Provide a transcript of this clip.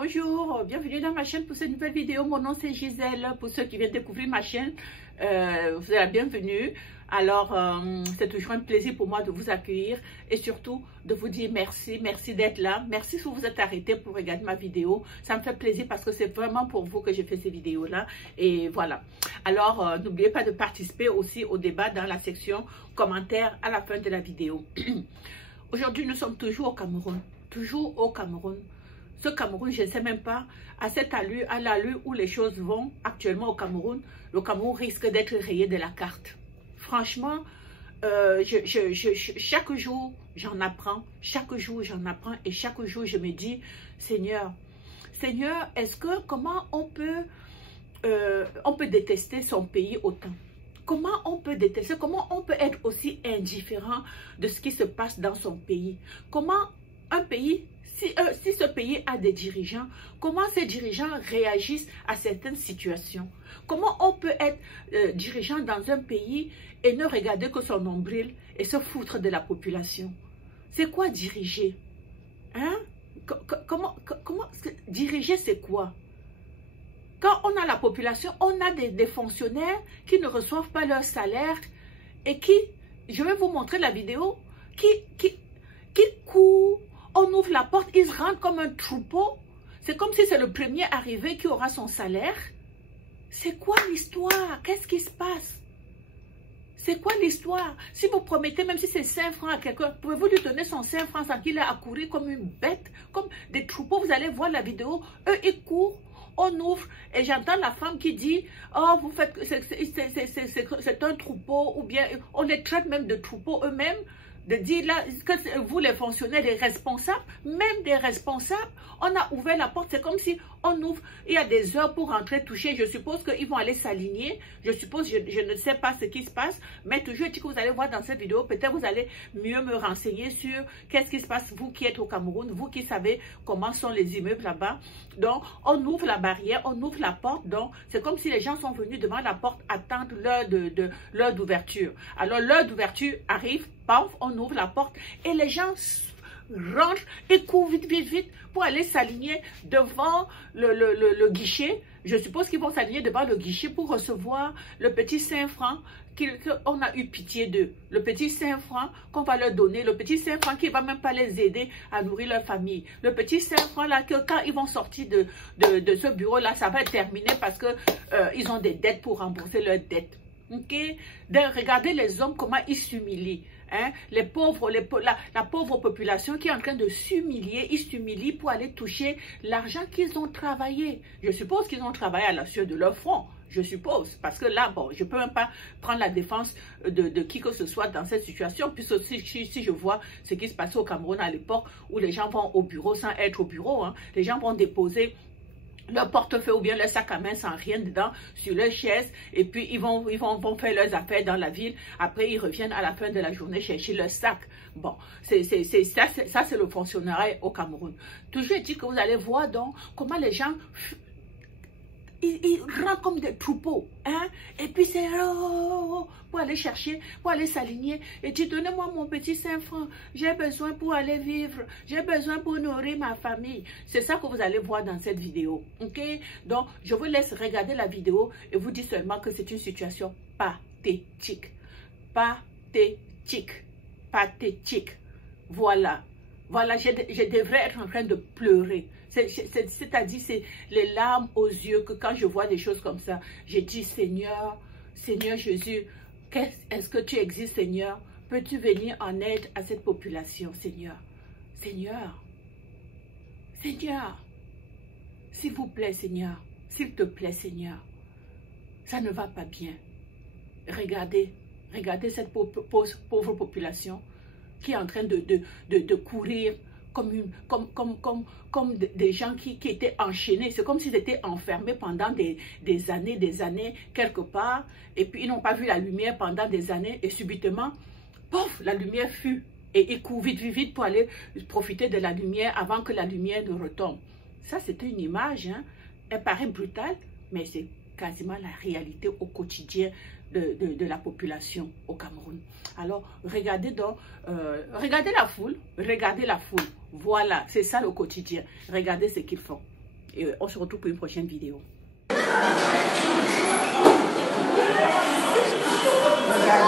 Bonjour, bienvenue dans ma chaîne pour cette nouvelle vidéo. Mon nom c'est Gisèle. Pour ceux qui viennent découvrir ma chaîne, vous êtes la bienvenue. Alors, c'est toujours un plaisir pour moi de vous accueillir et surtout de vous dire merci. Merci d'être là. Merci si vous vous êtes arrêté pour regarder ma vidéo. Ça me fait plaisir parce que c'est vraiment pour vous que j'ai fait ces vidéos-là. Et voilà. Alors, n'oubliez pas de participer aussi au débat dans la section commentaires à la fin de la vidéo. Aujourd'hui, nous sommes toujours au Cameroun. Toujours au Cameroun. Ce Cameroun, je ne sais même pas, à cette allure, à l'allure où les choses vont actuellement au Cameroun, le Cameroun risque d'être rayé de la carte. Franchement, chaque jour, j'en apprends. Chaque jour, j'en apprends. Et chaque jour, je me dis, Seigneur, est-ce que, comment on peut détester son pays autant? Comment on peut détester, comment on peut être aussi indifférent de ce qui se passe dans son pays? Comment un pays... Si ce pays a des dirigeants, comment ces dirigeants réagissent à certaines situations? Comment on peut être dirigeant dans un pays et ne regarder que son nombril et se foutre de la population? C'est quoi diriger? Hein? Comment diriger, c'est quoi? Quand on a la population, on a des fonctionnaires qui ne reçoivent pas leur salaire et qui, je vais vous montrer la vidéo, qui courent. On ouvre la porte, ils rentrent comme un troupeau. C'est comme si c'est le premier arrivé qui aura son salaire. C'est quoi l'histoire? Qu'est-ce qui se passe? C'est quoi l'histoire? Si vous promettez, même si c'est 5 francs à quelqu'un, pouvez-vous lui donner son 5 francs sans qu'il ait à courir comme une bête, comme des troupeaux? Vous allez voir la vidéo, eux ils courent, on ouvre et j'entends la femme qui dit « Oh, vous faites, c'est un troupeau » ou bien on les traite même de troupeaux eux-mêmes. De dire là que vous les fonctionnaires, les responsables, même des responsables, on a ouvert la porte, c'est comme si on ouvre, il y a des heures pour rentrer toucher, je suppose qu'ils vont aller s'aligner, je suppose, je ne sais pas ce qui se passe, mais toujours dit que vous allez voir dans cette vidéo, peut-être vous allez mieux me renseigner sur qu'est-ce qui se passe, vous qui êtes au Cameroun, vous qui savez comment sont les immeubles là-bas. Donc, on ouvre la barrière, on ouvre la porte, donc c'est comme si les gens sont venus devant la porte attendre l'heure d'ouverture. Alors, l'heure d'ouverture arrive, paf, on ouvre la porte et les gens rentrent et courent vite pour aller s'aligner devant le guichet. Je suppose qu'ils vont s'aligner devant le guichet pour recevoir le petit 5 francs qu'on a eu pitié d'eux. Le petit 5 francs qu'on va leur donner, le petit 5 francs qui ne va même pas les aider à nourrir leur famille. Le petit 5 francs là, que quand ils vont sortir de ce bureau là, ça va être terminé parce que ils ont des dettes pour rembourser leurs dettes. Ok? Donc, regardez les hommes, comment ils s'humilient. Hein? Les pauvres, la pauvre population qui est en train de s'humilier, ils s'humilient pour aller toucher l'argent qu'ils ont travaillé. Je suppose qu'ils ont travaillé à la sueur de leur front. Je suppose, parce que là, bon, je ne peux même pas prendre la défense de qui que ce soit dans cette situation, puisque si je vois ce qui se passait au Cameroun à l'époque où les gens vont au bureau sans être au bureau, hein, les gens vont déposer leur portefeuille ou bien leur sac à main sans rien dedans sur leur chaise et puis ils vont faire leurs affaires dans la ville. Après, ils reviennent à la fin de la journée chercher leur sac. Bon, ça c'est le fonctionnariat au Cameroun. Toujours dit que vous allez voir donc comment les gens... Ils rentrent comme des troupeaux, hein? Et puis c'est pour aller chercher, pour aller s'aligner. Et tu donnez-moi mon petit 5 francs, j'ai besoin pour aller vivre, j'ai besoin pour nourrir ma famille. C'est ça que vous allez voir dans cette vidéo, ok? Donc, je vous laisse regarder la vidéo et vous dire seulement que c'est une situation pathétique. Pathétique. Pathétique. Voilà. Voilà, je devrais être en train de pleurer. C'est-à-dire, c'est les larmes aux yeux que quand je vois des choses comme ça, je dis, Seigneur, Seigneur Jésus, est-ce que tu existes, Seigneur? Peux-tu venir en aide à cette population, Seigneur? Seigneur, Seigneur, s'il vous plaît, Seigneur, s'il te plaît, Seigneur, ça ne va pas bien. Regardez cette pauvre population qui est en train de courir comme des gens qui étaient enchaînés. C'est comme s'ils étaient enfermés pendant des années quelque part. Et puis, ils n'ont pas vu la lumière pendant des années. Et subitement, pouf, la lumière fut. Et ils courent vite pour aller profiter de la lumière avant que la lumière ne retombe. Ça, c'était une image, hein. Elle paraît brutale, mais c'est quasiment la réalité au quotidien de la population au Cameroun. Alors, regardez donc, regardez la foule, voilà, c'est ça le quotidien. Regardez ce qu'ils font. Et on se retrouve pour une prochaine vidéo. Regardez.